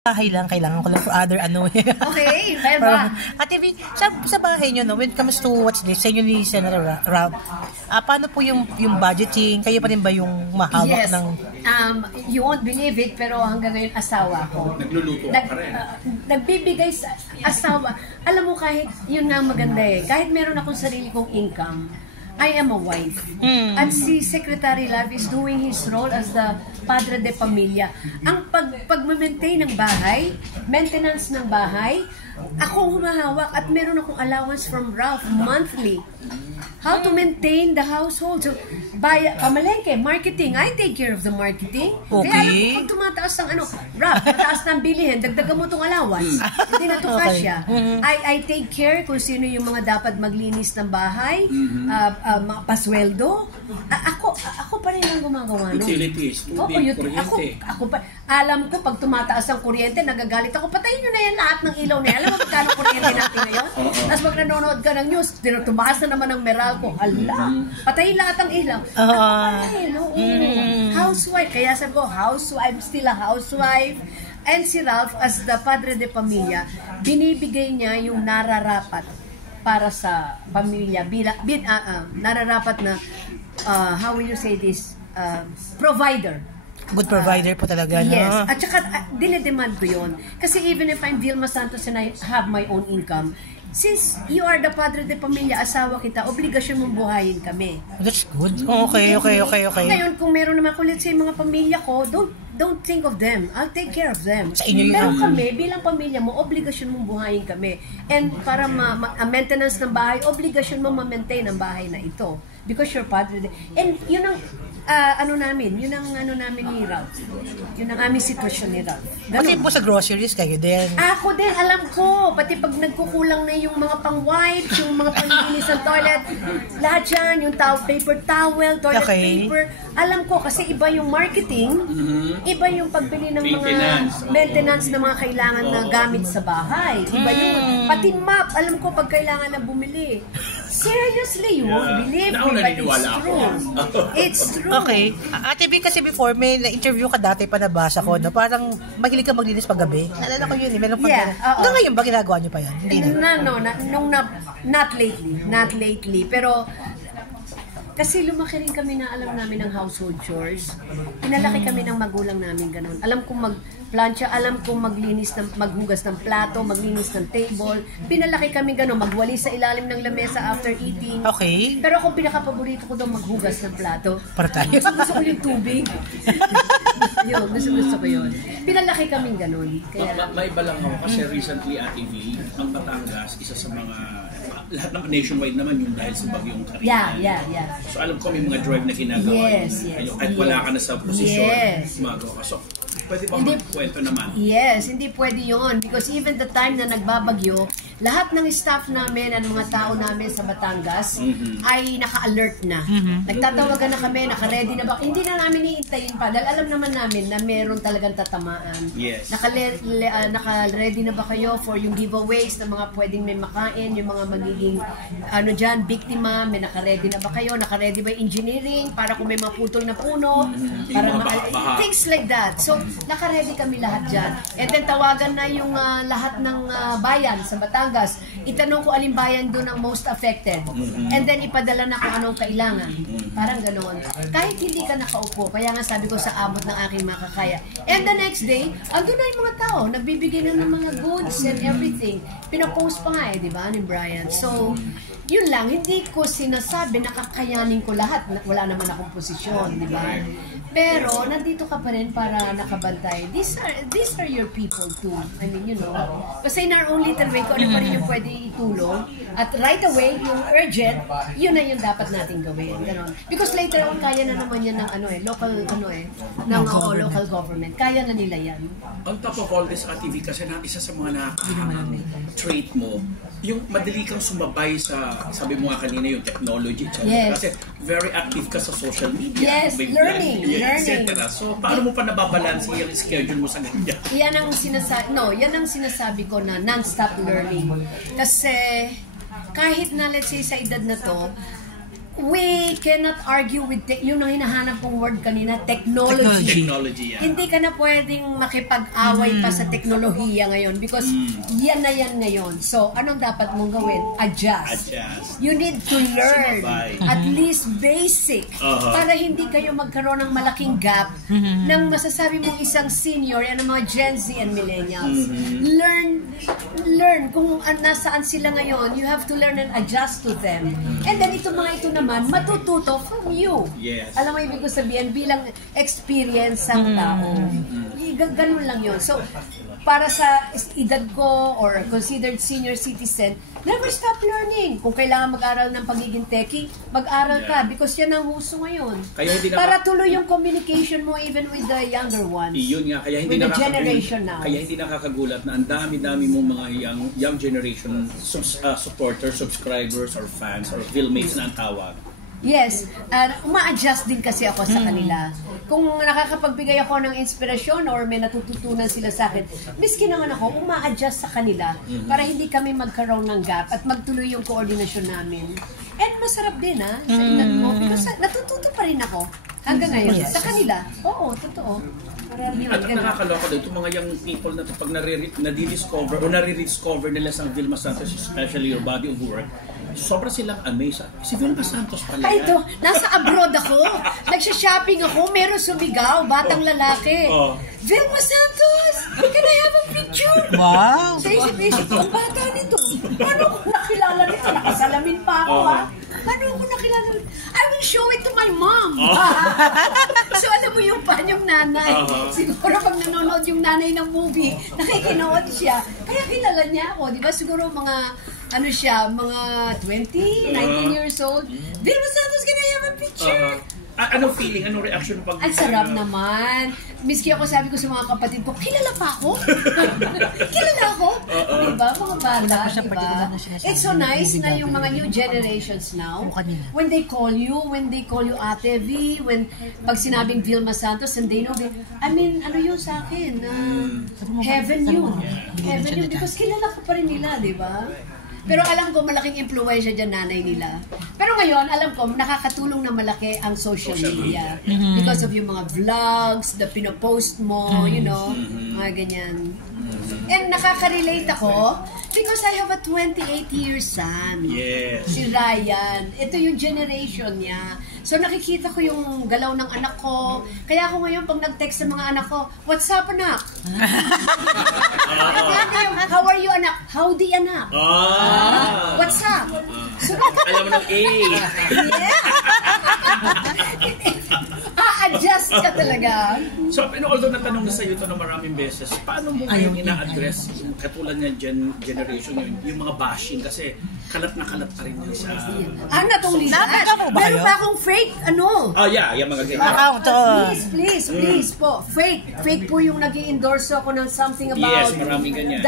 bahay lang, kailangan ko lang for other ano. Okay, kaya ba? Ate V, sa bahay nyo, no, when it comes to what's this, sa inyo ni Senator Rob, paano po yung budgeting? Kayo pa rin ba yung mahawak yes. ng... You won't believe it, pero hanggang ngayon asawa ko. Nagluluto ka rin. Nagbibigay sa asawa. Alam mo, kahit yun nga maganda eh, kahit meron akong sarili kong income, I am a wife. At si Secretary Love is doing his role as the padre de pamilya. Ang pag-maintain ng bahay, maintenance ng bahay, ako humahawak at meron akong allowance from Ralph monthly. How to maintain the household. So, pamalengke, marketing. I take care of the marketing. Okay. Kaya alam ko, pag tumataas ng Ralph, mataas ng bilihin, dagdagan mo itong allowance. Hindi na ito kasya. I take care kung sino yung mga dapat maglinis ng bahay, mga pasweldo. Ako pa rin ang gumagawa. Utilities, tubig, kuryente. Ako pa. Alam ko, pag tumataas ang kuryente, nagagalit ako. Patayin nyo na yan lahat ng ilaw na yan. Alam mo magkano kuryente natin ngayon? Tapos pag nanonood ka ng news, tumaas na naman ang Meralco. Hala, patayin lahat ang ilaw. Housewife. Kaya sabi ko, housewife, still a housewife. And si Ralph, as the padre de pamilya, binibigay niya yung nararapat para sa pamilya. Nararapat na, how will you say this? Provider. Good provider po talaga, no? Yes. At saka, dinedemand ko yun. Kasi even if I'm Vilma Santos and I have my own income, since you are the padre de pamilya, asawa kita, obligasyon mong buhayin kami. That's good. Okay. Ngayon, kung meron naman kulit sa mga pamilya ko, don't think of them. I'll take care of them. Sa inyo yun. Pero kami, bilang pamilya mo, obligasyon mong buhayin kami. And para maintenance ng bahay, obligasyon mo ma-maintain ang bahay na ito. Because you're padre de... And yun ang... yun ang namin ni Ralph. Yun ang aming sitwasyon ni Ralph. Pati po sa groceries kayo din. Ako din, alam ko. Pati pag nagkukulang na yung mga pang-wipes, yung mga panglinis ng toilet, lahat yan, yung paper towel, toilet paper. Alam ko, kasi iba yung marketing, iba yung pagbili ng mga maintenance ng mga kailangan na gamit sa bahay. Iba yung, pati map, alam ko pag kailangan na bumili. Seriously, you won't believe me, but it's true. It's true. Okay. Ate B, kasi before, may na-interview ka dati, panabasa ko, no? Parang mahilig ka maglinis paggabi. Nalala ko yun, meron pag hanggang ngayon ba ginagawa nyo pa yan? Hindi na. Not lately. Pero, kasi lumaki rin kami na alam namin ng household chores. Pinalaki kami ng magulang namin ganun. Alam kong magplancha, alam kong maghugas ng plato, maglinis ng table. Pinalaki kami ganun, magwalis sa ilalim ng lamesa after eating. Okay. Pero ako pinaka-paborito ko daw maghugas ng plato. Para tayo. Gusto ko yung tubig. Gusto ko yun. Pinalaki kaming ganun. Kaya... Maiba lang ako kasi recently, Ate V, ang Batangas, isa sa mga... Lahat ng nationwide naman yung dahil sa bagyong Karina. Yeah. So alam ko may mga drive na ginagawa. Yes. Kahit wala ka na sa posisyon, gumagawa ka. So, pwede ba magkwento naman? Yes, hindi pwede yun. Because even the time na nagbabagyo, lahat ng staff namin at mga tao namin sa Batangas ay naka-alert na. Nagtatawagan na kami, naka-ready na ba? Hindi na namin iintayin pa. Dahil alam naman namin na meron talagang tatamaan. Yes. Naka-ready na ba kayo for yung giveaways na mga pwedeng may makain, yung mga magiging biktima, may naka-ready na ba kayo? Naka-ready ba engineering para kung may maputol na puno? Para things like that. So, naka-ready kami lahat dyan. And then tawagan na yung lahat ng bayan sa Batangas. Itanong ko alin bayan doon ang most affected. And then ipadala na kung anong kailangan. Parang ganoon. Kahit hindi ka nakaupo, kaya nga sabi ko sa abot ng aking makakaya. And the next day, andun na yung mga tao. Nagbibigay na ng mga goods and everything. Pinapost pa nga di ba, ni Brian. So, yun lang. Hindi ko sinasabi na kakayanin ko lahat. Wala naman akong posisyon, di ba? Pero, nandito ka pa rin para nakabantay. These are your people too. I mean, you know. Kasi in our own little way, kung ano pa rin yung pwede itulong. At right away, yung urgent, yun na yung dapat nating gawin. Ganon. Because later on, kaya na naman yan ng local government. Kaya na nila yan. On top of all this, TV, kasi isa sa mga trait mo, yung madali kang sumabay sa, sabi mo nga kanina, yung technology. Yes. Kasi very active ka sa social media. Yes, learning. So, paano mo pa nababalance yung schedule mo sa ganyan? Yan ang sinasabi ko na non-stop learning. Kasi, kahit na let's say sa edad na to, we cannot argue with yung hinahanap kong word kanina, technology. Hindi ka na pwedeng makipag-away pa sa teknolohiya ngayon because yan na yan ngayon. So, anong dapat mong gawin? Adjust. You need to learn at least basic para hindi kayo magkaroon ng malaking gap ng masasabi mong isang senior yan ang mga Gen Z and millennials. Learn kung nasaan sila ngayon. You have to learn and adjust to them. And then ito naman, matututo from you. Yes. Alam mo ibig ko sabihin, bilang experience ng tao. Ganun lang yun. So, para sa edad ko or considered senior citizen, never stop learning. Kung kailangan mag-aral ng pagiging techie, mag-aral ka because yan ang uso ngayon. Para tuloy yung communication mo even with the younger ones. Yun nga, kaya hindi with the generation now. Kaya hindi nakakagulat na ang dami-dami mong mga young generation supporters, subscribers, or fans, or filmmates na ang tawag. Yes, uma-adjust din kasi ako sa kanila. Kung nakakapagbigay ako ng inspirasyon or may natututunan sila sa akin, miski naman ako, uma-adjust sa kanila para hindi kami magkaroon ng gap at magtuloy yung koordinasyon namin. And masarap din sa edad mo because natututo pa rin ako hanggang ngayon sa kanila. Oo, totoo. At nakakaloka doon, itong mga young people na ito, pag nadi-discover o nare-discover nila sa Vilma Santos, especially your body of work, sobra silang amazed. Si Vilma Santos pala yan. Ay, ito, nasa abroad ako. Nagsha-shopping ako, meron sumigaw, batang lalaki. Vilma Santos! Can I have a picture? Wow! Sa isip-isip, ang bata nito. Paano ko nakilala nito? Nakasalamin pa ako, Paano ko nakilala nito? I will show it to my mom. So, alam mo yung panyong nanay. Siguro pag nanonood yung nanay ng movie, nakikinood siya. Kaya kilala niya ako, di ba? Siguro mga mga 20, 19 years old. Vilma Santos, can I have a picture? Anong feeling? Anong reaction pag... Ang sarap naman. Miski ako sabi ko sa mga kapatid ko, kilala pa ako? Kilala ako? Diba? Mga bata, diba? It's so nice na yung mga new generations now, when they call you Ate V, pag sinabing Vilma Santos, and they know, I mean, ano yun sa akin? Heaven yun. Heaven yun. Because kilala ko pa rin nila, diba? Pero alam ko, malaking impluwensya dyan nanay nila. Pero ngayon, alam ko, nakakatulong na malaki ang social media. Because of yung mga vlogs, the pinopost mo, you know, mga ganyan. And nakaka-relate ako because I have a 28-year son. Yes. Si Ryan. Ito yung generation niya. So nakikita ko yung galaw ng anak ko. Kaya ako ngayon, pag nag-text sa mga anak ko, what's up, anak? How are you, anak? Howdy, anak? What's up? So, alam mo ng A. Yeah. Adjust ka talaga. So, although natanong na sa'yo ito na maraming beses, paano mo yung ina-address katulad ng generation yung mga bashing? Kasi kalat na kalat pa rin yun sa... Not only that, meron pa akong fake, yung mga ganyan. Please po. Fake po yung nag-i-endorse ako ng something about... Yes, maraming ganyan.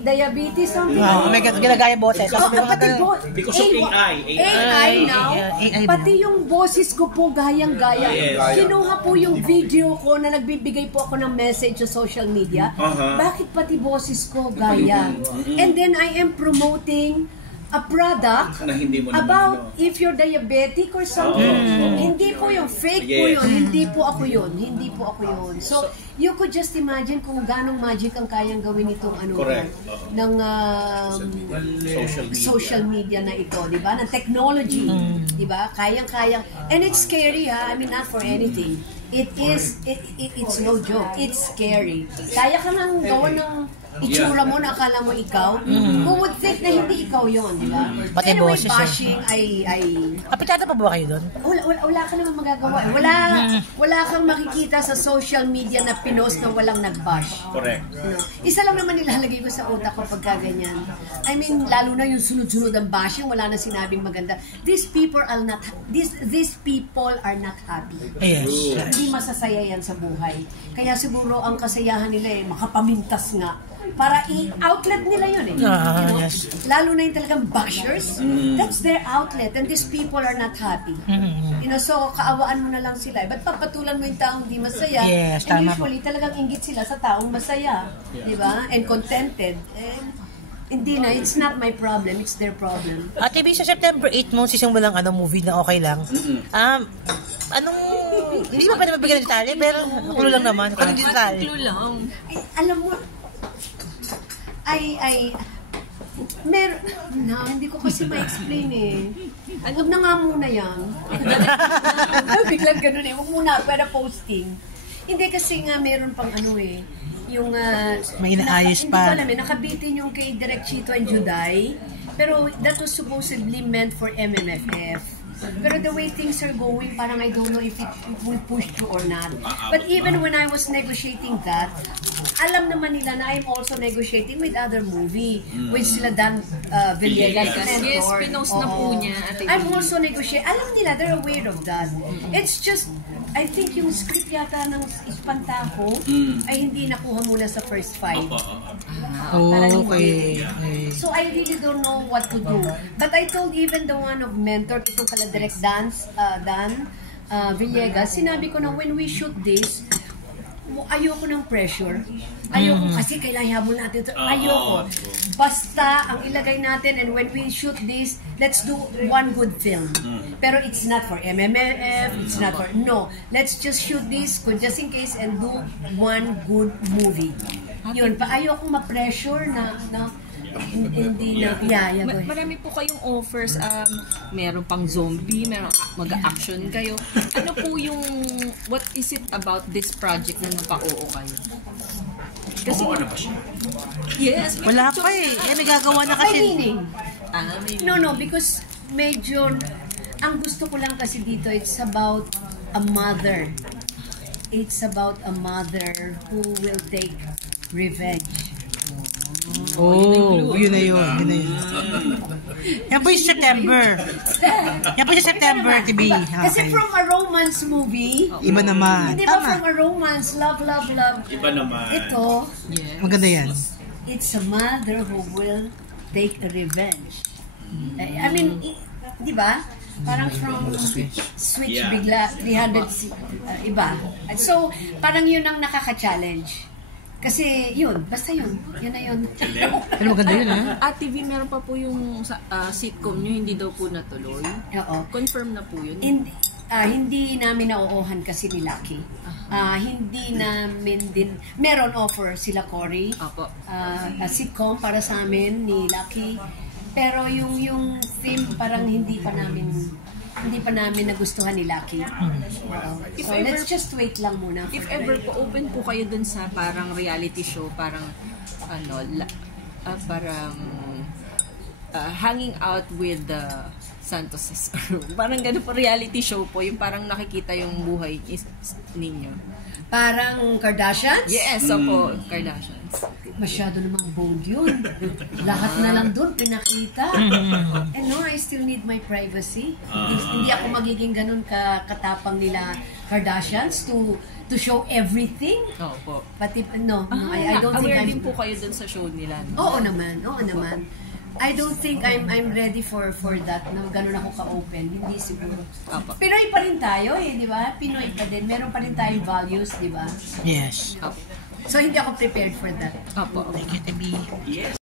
Diabetes, something. May ginagaya boses. Because of AI. AI now. Pati yung boses ko po gayang-gaya. Kinuha po yung video ko na nagbibigay po ako ng message sa social media. Bakit pati boses ko gaya? And then I am promoting a product na hindi mo about if you're diabetic or something. Hindi po yung fake po yun. Hindi po ako yun. So, you could just imagine kung ganong magic ang kayang gawin itong ng social media na ito, di ba? Ng technology, di ba? Kayang-kayang. And it's scary, I mean, not for anything. It's no joke. It's scary. Kaya ka nang gawa ng itsura mo na akala mo ikaw, who would think na hindi ikaw yun, di ba? Anyway, bashing ay... Kapitado pa ba kayo doon? Wala ka naman magagawa. Wala kang makikita sa social media na pinost na walang nag-bash. Correct. Isa lang naman nilalagay ko sa utak ko pagka ganyan. I mean, lalo na yung sunod-sunod ang bashing, wala na sinabing maganda. These people are not happy. Yes. Hindi masasaya yan sa buhay. Kaya siguro ang kasayahan nila makapamintas nga. Para i-outlet nila yun Yes. Lalo na yung talagang bashers, that's their outlet and these people are not happy. So kaawaan mo na lang sila. Ba't papatulan mo yung taong di masaya? Yes, and usually talagang inggit sila sa taong masaya. Di ba? And contented. And Hindi na, it's not my problem, it's their problem. At ibig sa September 8 mo sisimulang movie na okay lang. Anong hindi ba pwede mabigyan ng detalye, pero clue lang naman. Anong detalye? Clue lang. Ay, alam mo, hindi ko kasi ma-explain eh. Huwag na nga muna yan. Biglang ganun eh. Huwag muna, pwede posting. Hindi kasi nga meron pang yung may inaayos pa. Hindi ko alam nakabitin yung kay Direk Chito and Juday, pero that was supposedly meant for MMFF. Pero the way things are going, parang I don't know if it will push through or not. But even when I was negotiating that, alam naman nila na I'm also negotiating with other movie, with sila Dan Villegas. Yes, pinost na po niya. I'm also negotiating. Alam nila, they're aware of that. It's just, I think yung script yata ng Espantajo ay hindi nakuha muna sa first fight. Okay. So I really don't know what to do. But I told even the one of mentor, itong pala Direct Dan Villegas, sinabi ko na when we shoot this, ayoko ng pressure. Ayoko kasi kailangan habol natin ito. Ayoko. Basta ang ilagay natin, and when we shoot this, let's do one good film. Pero it's not for MMFF, it's not for, no. Let's just shoot this, just in case, and do one good movie. Yun, ayoko ma-pressure na hindi na, marami po kayong offers, meron pang zombie, meron mag-action kayo. Ano po yung, what is it about this project na napa-oo kayo? Kasi ano pa siya? Yes. Wala pa eh. Nagagawa na kasi. No, because medyo, ang gusto ko lang kasi dito, it's about a mother. It's about a mother who will take revenge. Yun na yun. Yan po yung September. Yan po yung September, TV. Kasi from a romance movie, iba naman. Hindi ba from a romance, love. Iba naman. Ito, maganda yan. It's a mother who will take a revenge. I mean, di ba? Parang from switch bigla, 300, iba. So, parang yun ang nakaka-challenge. Kasi yun, basta yun. Yun na yun. Pero maganda yun, ha? At TV, meron pa po yung sitcom nyo, hindi daw po natuloy. Oo. Confirm na po yun? Hindi namin nauuhan kasi ni Lucky. Hindi namin din, meron offer sila Cory. Opo. Sitcom para sa amin ni Lucky. Pero yung theme parang hindi pa namin nagustuhan ni Lucky. So let's just wait lang muna. If ever po, open po kayo dun sa parang reality show, parang hanging out with the Santoses. Parang ganun po, reality show po, yung parang nakikita yung buhay ninyo. Parang Kardashians? Yes, opo, Kardashians. Masyado namang bold yun. Lahat na lang doon pinakita. And no, I still need my privacy. Hindi ako magiging ganun katapang nila Kardashians to show everything. Opo. Pati, no, I don't think aware din po kayo dun sa show nila. No? Oo naman. I don't think I'm ready for that na ganun ako ka-open. Hindi siguro. Opo. Pinoy pa rin tayo di ba? Pinoy pa din. Meron pa rin tayong values, di ba? Yes. Opo. So, hindi ako prepared for that. Opo. Thank you, TV. Yes.